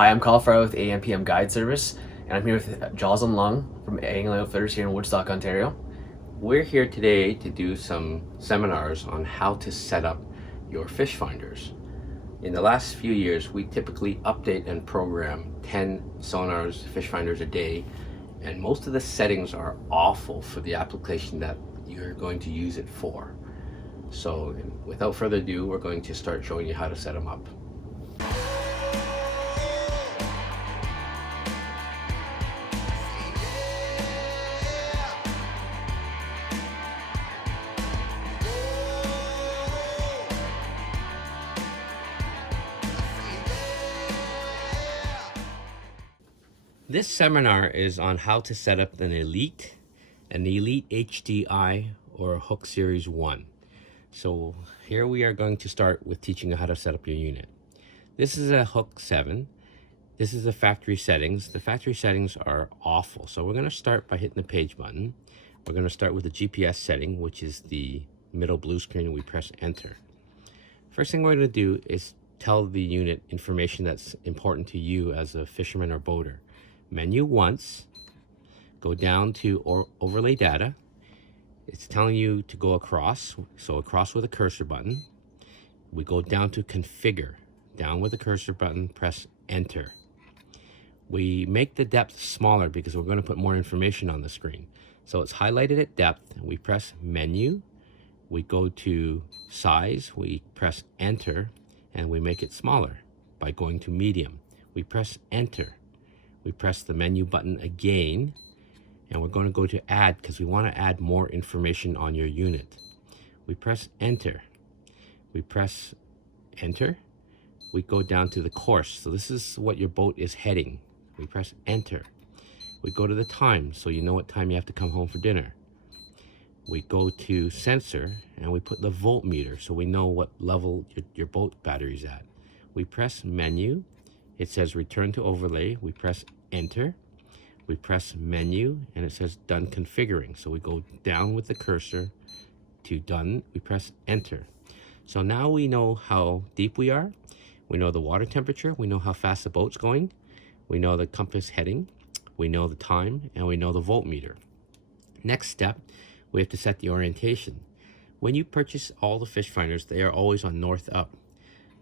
Hi, I'm Carl Farrow with AM/PM Guide Service, and I'm here with Joclyn Leung from Angling Outfitters here in Woodstock, Ontario. We're here today to do some seminars on how to set up your fish finders. In the last few years, we typically update and program 10 sonars, fish finders a day, and most of the settings are awful for the application that you're going to use it for. So without further ado, we're going to start showing you how to set them up. This seminar is on how to set up an Elite HDI, or a Hook Series 1. So here we are going to start with teaching you how to set up your unit. This is a Hook 7. This is the factory settings. The factory settings are awful. So we're going to start by hitting the page button. We're going to start with the GPS setting, which is the middle blue screen, and we press enter. First thing we're going to do is tell the unit information that's important to you as a fisherman or boater. Menu once, go down to overlay data. It's telling you to go across, so across with a cursor button. We go down to configure, down with the cursor button, press enter. We make the depth smaller because we're going to put more information on the screen. So it's highlighted at depth, and we press menu, we go to size, we press enter, and we make it smaller by going to medium. We press enter. We press the menu button again, and we're going to go to add because we want to add more information on your unit. We press enter. We press enter. We go down to the course. So this is what your boat is heading. We press enter. We go to the time, so you know what time you have to come home for dinner. We go to sensor, and we put the voltmeter so we know what level your boat battery is at. We press menu. It says return to overlay. We press enter. We press menu, and it says done configuring. So we go down with the cursor to done. We press enter. So now we know how deep we are. We know the water temperature. We know how fast the boat's going. We know the compass heading. We know the time, and we know the voltmeter. Next step, we have to set the orientation. When you purchase all the fish finders, they are always on north up.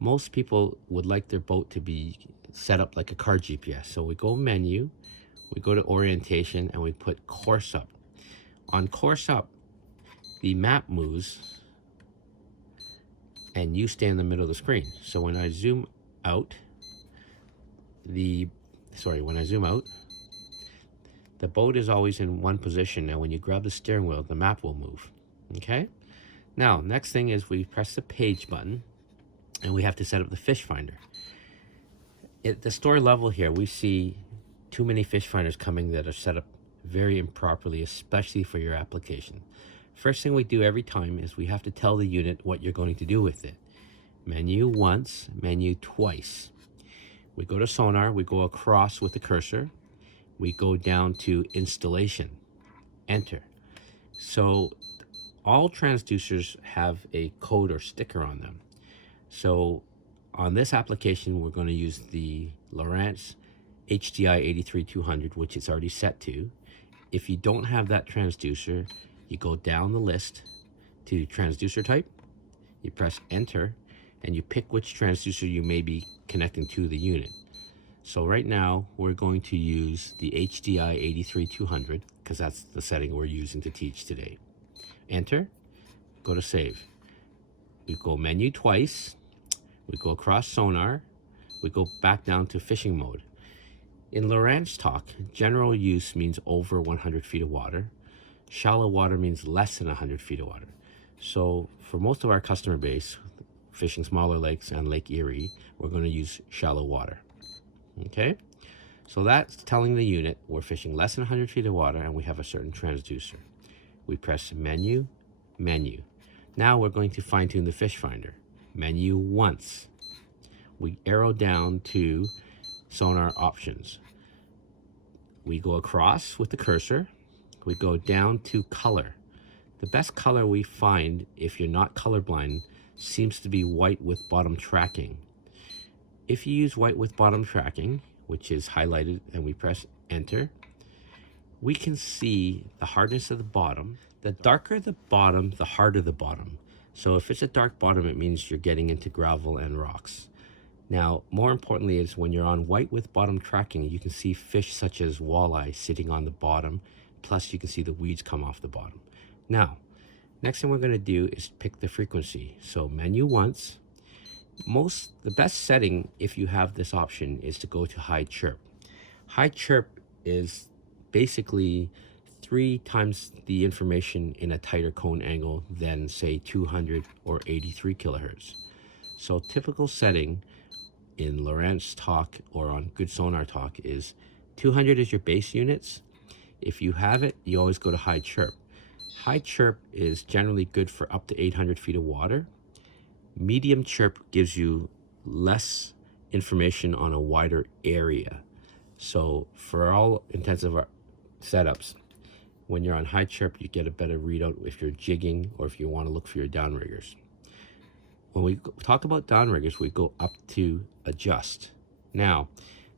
Most people would like their boat to be set up like a car GPS. So we go menu, we go to orientation, and we put course up. On course up, the map moves and you stay in the middle of the screen. So when I zoom out, the boat is always in one position, and when you grab the steering wheel, the map will move. Okay? Now, next thing is we press the page button, and we have to set up the fish finder. At the store level here, we see too many fish finders coming that are set up very improperly, especially for your application. First thing we do every time is we have to tell the unit what you're going to do with it. Menu once, menu twice. We go to sonar, we go across with the cursor, we go down to installation, enter. So all transducers have a code or sticker on them. So on this application, we're going to use the Lowrance HDI 83200, which it's already set to. If you don't have that transducer, you go down the list to transducer type, you press enter, and you pick which transducer you may be connecting to the unit. So right now, we're going to use the HDI 83200 because that's the setting we're using to teach today. Enter, go to save. We go menu twice, we go across sonar, we go back down to fishing mode. In Lowrance talk, general use means over 100 feet of water. Shallow water means less than 100 feet of water. So for most of our customer base, fishing smaller lakes and Lake Erie, we're going to use shallow water. Okay? So that's telling the unit we're fishing less than 100 feet of water and we have a certain transducer. We press menu, menu. Now we're going to fine tune the fish finder. Menu once. We arrow down to sonar options. We go across with the cursor. We go down to color. The best color we find, if you're not colorblind, seems to be white with bottom tracking. if you use white with bottom tracking, which is highlighted, and we press enter, we can see the hardness of the bottom. The darker the bottom, the harder the bottom. So if it's a dark bottom, it means you're getting into gravel and rocks. Now, more importantly is when you're on white with bottom tracking, you can see fish such as walleye sitting on the bottom, plus you can see the weeds come off the bottom. Now, next thing we're gonna do is pick the frequency. So menu once. The best setting, if you have this option, is to go to high chirp. High chirp is basically 3 times the information in a tighter cone angle than say 200 or 83 kilohertz. So typical setting in Lowrance talk or on good sonar talk is 200 is your base units. If you have it, you always go to high chirp. High chirp is generally good for up to 800 feet of water. Medium chirp gives you less information on a wider area. So for all intents of our setups, when you're on high chirp, you get a better readout if you're jigging or if you want to look for your downriggers. When we talk about downriggers, we go up to adjust. Now,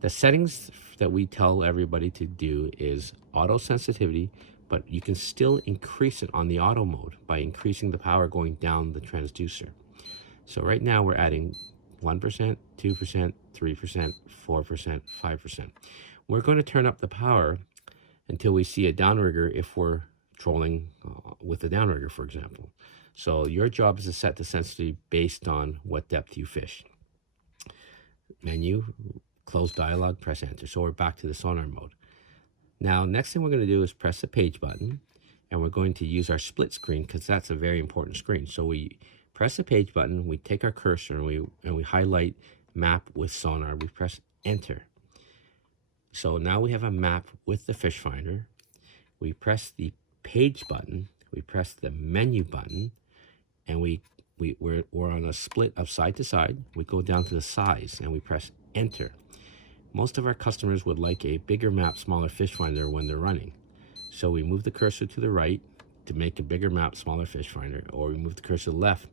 the settings that we tell everybody to do is auto sensitivity, but you can still increase it on the auto mode by increasing the power going down the transducer. So right now we're adding 1%, 2%, 3%, 4%, 5%. We're going to turn up the power until we see a downrigger if we're trolling with a downrigger, for example. So your job is to set the sensitivity based on what depth you fish. Menu, close dialog, press enter. So we're back to the sonar mode. Now, next thing we're going to do is press the page button, and we're going to use our split screen because that's a very important screen. So we press the page button, we take our cursor, and we highlight map with sonar. We press enter. So now we have a map with the FishFinder. We press the page button, we press the menu button, and we're on a split of side to side. We go down to the size and we press enter. Most of our customers would like a bigger map, smaller FishFinder when they're running. So we move the cursor to the right to make a bigger map, smaller FishFinder, or we move the cursor left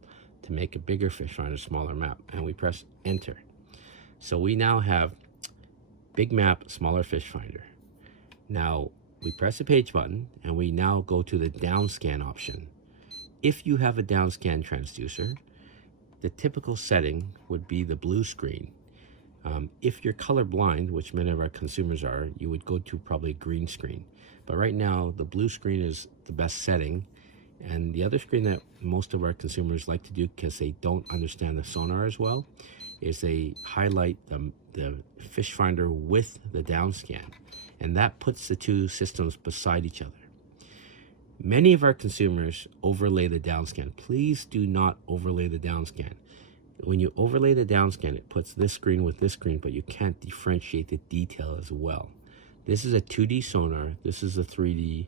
to make a bigger FishFinder, smaller map, and we press enter. So we now have big map, smaller FishFinder. Now we press the page button and we now go to the downscan option. If you have a downscan transducer, the typical setting would be the blue screen. If you're colorblind, which many of our consumers are, you would go to probably green screen. But right now, the blue screen is the best setting. And the other screen that most of our consumers like to do because they don't understand the sonar as well is they highlight the FishFinder with the downscan. And that puts the two systems beside each other. Many of our consumers overlay the downscan. Please do not overlay the downscan. When you overlay the downscan, it puts this screen with this screen, but you can't differentiate the detail as well. This is a 2D sonar. This is a 3D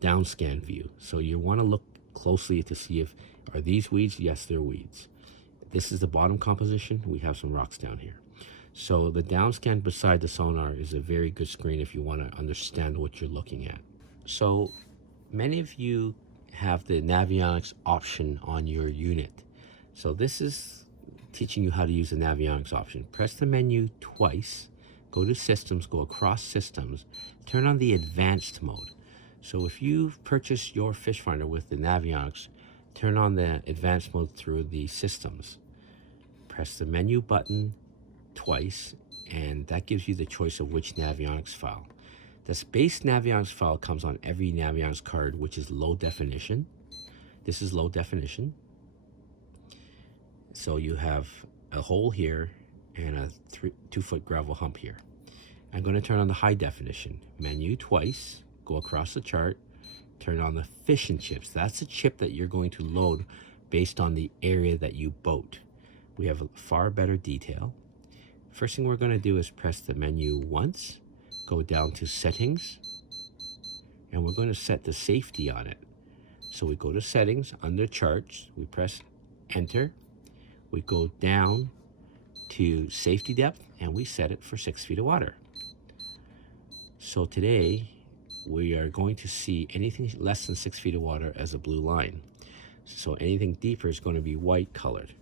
downscan view. So you want to look closely to see if, are these weeds? Yes, they're weeds. This is the bottom composition. We have some rocks down here. So the downscan beside the sonar is a very good screen if you want to understand what you're looking at. So many of you have the Navionics option on your unit. So this is teaching you how to use the Navionics option. Press the menu twice, go to systems, go across systems, turn on the advanced mode. So if you've purchased your FishFinder with the Navionics, turn on the advanced mode through the systems. Press the menu button twice, and that gives you the choice of which Navionics file. The base Navionics file comes on every Navionics card, which is low definition. This is low definition. So you have a hole here and a 2-foot gravel hump here. I'm going to turn on the high definition. Menu twice, go across the chart, turn on the fish and chips. That's a chip that you're going to load based on the area that you boat. We have a far better detail. First thing we're going to do is press the menu once, go down to settings, and we're going to set the safety on it. So we go to settings, under charts, we press enter, we go down to safety depth, and we set it for 6 feet of water. So today we are going to see anything less than 6 feet of water as a blue line. So anything deeper is going to be white colored.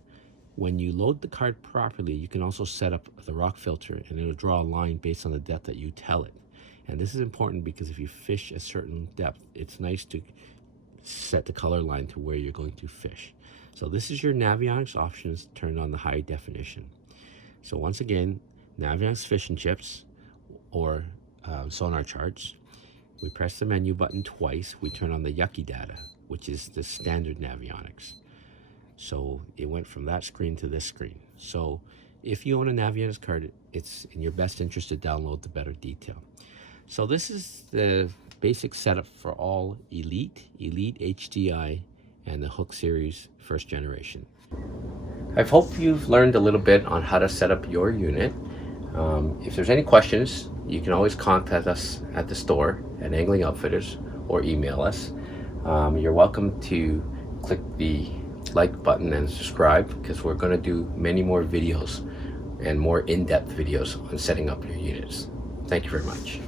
When you load the card properly, you can also set up the rock filter, and it'll draw a line based on the depth that you tell it. And this is important because if you fish a certain depth, it's nice to set the color line to where you're going to fish. So this is your Navionics options turned on the high definition. So once again, Navionics fishing chips or sonar charts. We press the menu button twice. We turn on the Yucky data, which is the standard Navionics. So it went from that screen to this screen. So if you own a Navionics card, it's in your best interest to download the better detail. So this is the basic setup for all Elite, Elite HDI, and the Hook Series first generation. I hope you've learned a little bit on how to set up your unit. If there's any questions, you can always contact us at the store at Angling Outfitters or email us. You're welcome to click the like button and subscribe, because we're going to do many more videos and more in-depth videos on setting up your units. Thank you very much.